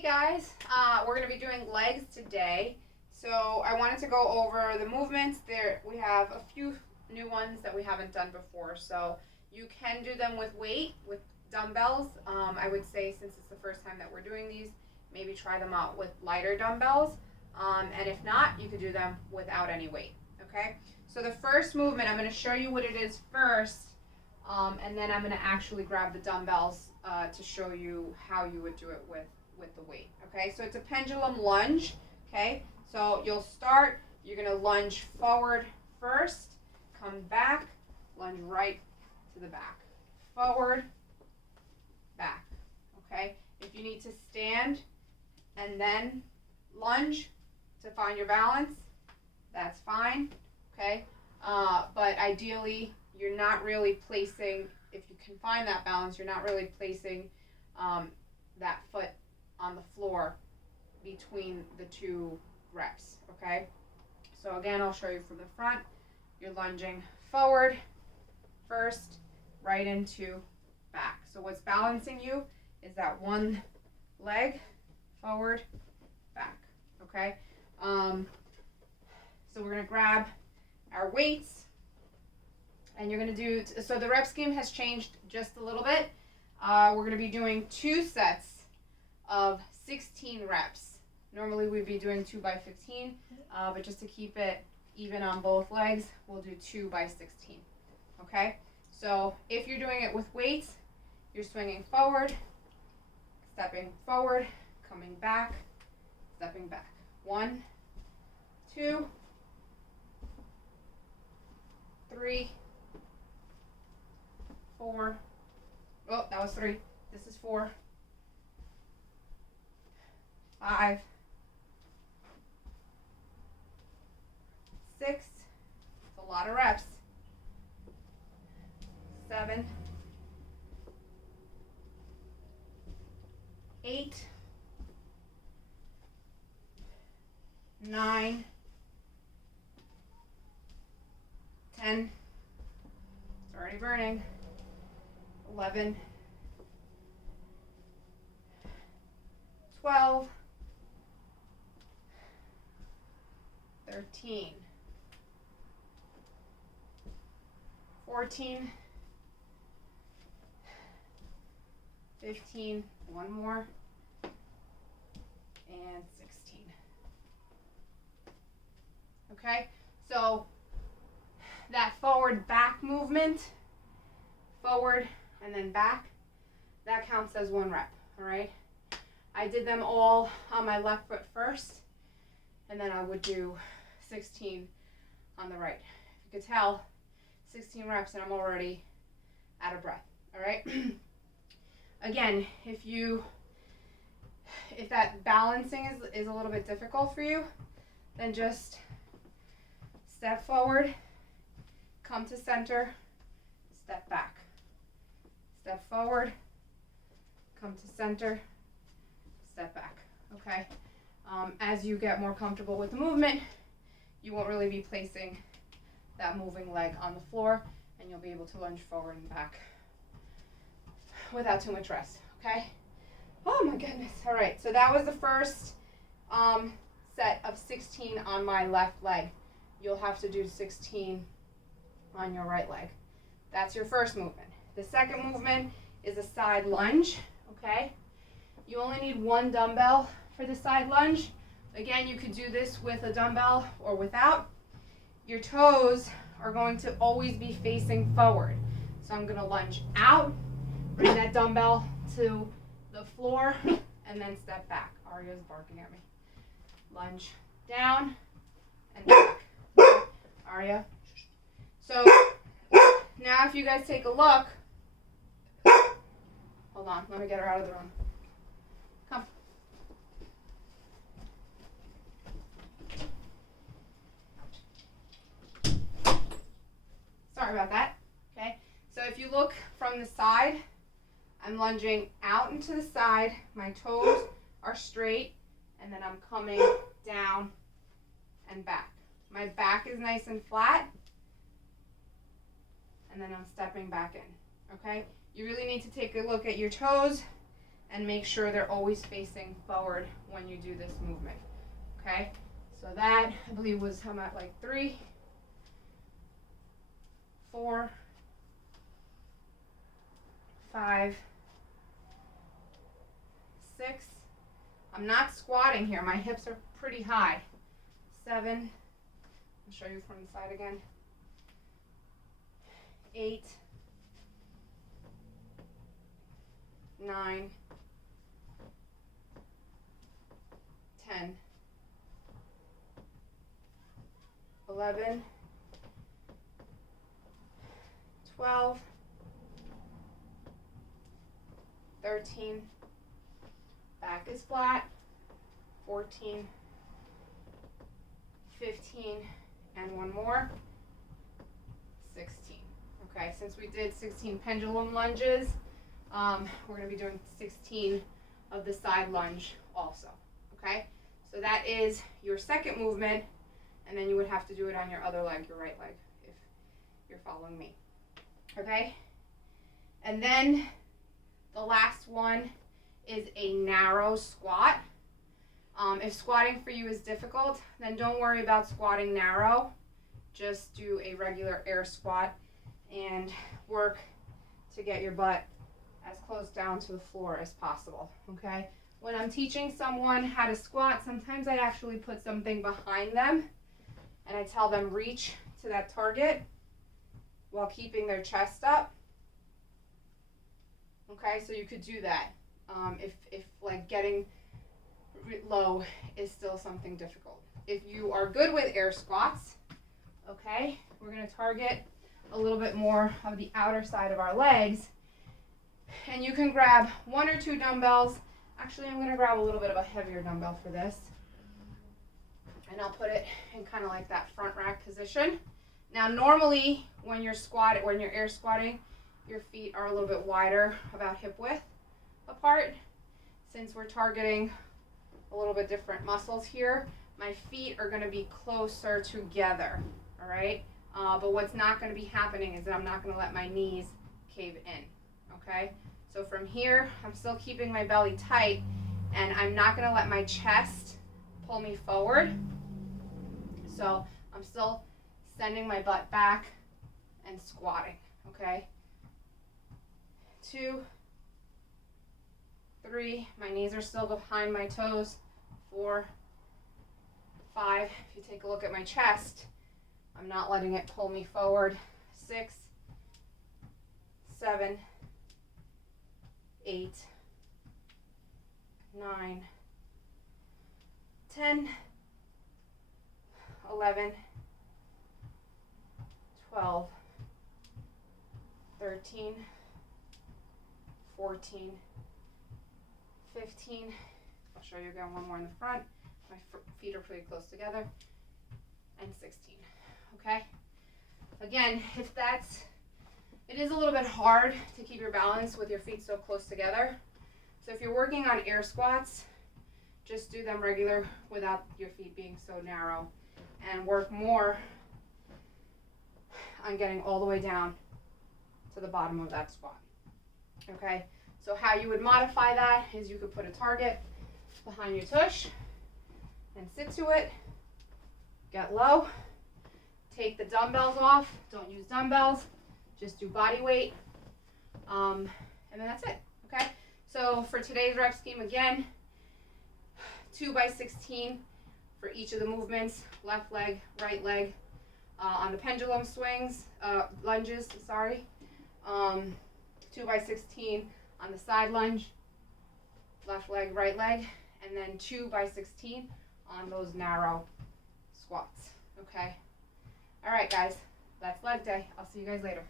Hey guys, we're going to be doing legs today. So I wanted to go over the movements. We have a few new ones that we haven't done before. So you can do them with weight, with dumbbells. I would say since it's the first time that we're doing these, maybe try them out with lighter dumbbells. And if not, you could do them without any weight. Okay? So the first movement, I'm going to show you what it is first. And then I'm going to actually grab the dumbbells to show you how you would do it with the weight. Okay, so it's a pendulum lunge. Okay, so you'll start, you're going to lunge forward first, come back, lunge right to the back, forward, back. Okay, if you need to stand and then lunge to find your balance, that's fine. Okay, but ideally you're not really placing, if you can find that balance, you're not really placing that foot on the floor between the two reps. Okay, so again, I'll show you from the front. You're lunging forward first, right into back. So what's balancing you is that one leg, forward, back. Okay, so we're going to grab our weights. And you're going to do, so the rep scheme has changed just a little bit. We're going to be doing 2 sets of 16 reps. Normally we'd be doing 2 by 15, but just to keep it even on both legs, we'll do 2 by 16. Okay? So if you're doing it with weights, you're swinging forward, stepping forward, coming back, stepping back. 1, 2, 3, 4. Oh, that was 3. This is 4. 5. 6. It's a lot of reps. 7. 8. 9. 10. It's already burning. 11. 12. 13. 14. 15. One more. And 16. Okay, so that forward back movement, forward and then back, that counts as 1 rep. All right, I did them all on my left foot first, and then I would do 16 on the right. If you could tell, 16 reps and I'm already out of breath. All right. Again, if that balancing is a little bit difficult for you, then just step forward, come to center, step back. Step forward, come to center, step back. Okay. As you get more comfortable with the movement, you won't really be placing that moving leg on the floor, and you'll be able to lunge forward and back without too much rest. Okay. Oh my goodness. All right. So that was the first set of 16 on my left leg. You'll have to do 16 on your right leg. That's your first movement. The second movement is a side lunge. Okay. You only need 1 dumbbell for the side lunge. Again, you could do this with a dumbbell or without. Your toes are going to always be facing forward. So I'm going to lunge out, bring that dumbbell to the floor, and then step back. Arya's barking at me. Lunge down and back. Arya. So now if you guys take a look, hold on, let me get her out of the room. Come. Sorry about that. Okay, so if you look from the side, I'm lunging out and to the side, my toes are straight, and then I'm coming down and back. My back is nice and flat, and then I'm stepping back in. Okay, you really need to take a look at your toes and make sure they're always facing forward when you do this movement. Okay, so that I believe was, I'm at like 3, 4, 5, 6. I'm not squatting here. My hips are pretty high. 7. I'll show you from the side again. 8, 9, 10, 11, 12, 13, back is flat, 14, 15, and one more, 16. Okay, since we did 16 pendulum lunges, we're going to be doing 16 of the side lunge also. Okay, so that is your second movement, and then you would have to do it on your other leg, your right leg, if you're following me. Okay, and then the last one is a narrow squat. If squatting for you is difficult, then don't worry about squatting narrow. Just do a regular air squat and work to get your butt as close down to the floor as possible. Okay, when I'm teaching someone how to squat, sometimes I actually put something behind them and I tell them reach to that target while keeping their chest up. Okay, so you could do that if like getting low is still something difficult. If you are good with air squats, okay, we're going to target a little bit more of the outer side of our legs, and you can grab 1 or 2 dumbbells. Actually, I'm going to grab a little bit of a heavier dumbbell for this, and I'll put it in kind of like that front rack position. Now normally when you're air squatting, your feet are a little bit wider, about hip width apart. Since we're targeting a little bit different muscles here, my feet are going to be closer together, all right? But what's not going to be happening is that I'm not going to let my knees cave in, okay? So from here, I'm still keeping my belly tight, and I'm not going to let my chest pull me forward. So I'm still sending my butt back and squatting, okay? 2, 3, my knees are still behind my toes. 4, 5, if you take a look at my chest, I'm not letting it pull me forward. 6, 7, 8, 9, 10, 11, 12, 13, 14, 15, I'll show you again one more in the front, my feet are pretty close together, and 16, okay? Again, it is a little bit hard to keep your balance with your feet so close together, so if you're working on air squats, just do them regular without your feet being so narrow, and work more on getting all the way down to the bottom of that squat. Okay, so how you would modify that is you could put a target behind your tush and sit to it, get low, take the dumbbells off, don't use dumbbells, just do body weight, and then that's it, okay? So for today's rep scheme, again, 2 by 16 for each of the movements, left leg, right leg, on the pendulum swings, lunges, sorry, 2 by 16 on the side lunge, left leg, right leg, and then 2 by 16 on those narrow squats, okay? All right, guys, that's leg day. I'll see you guys later.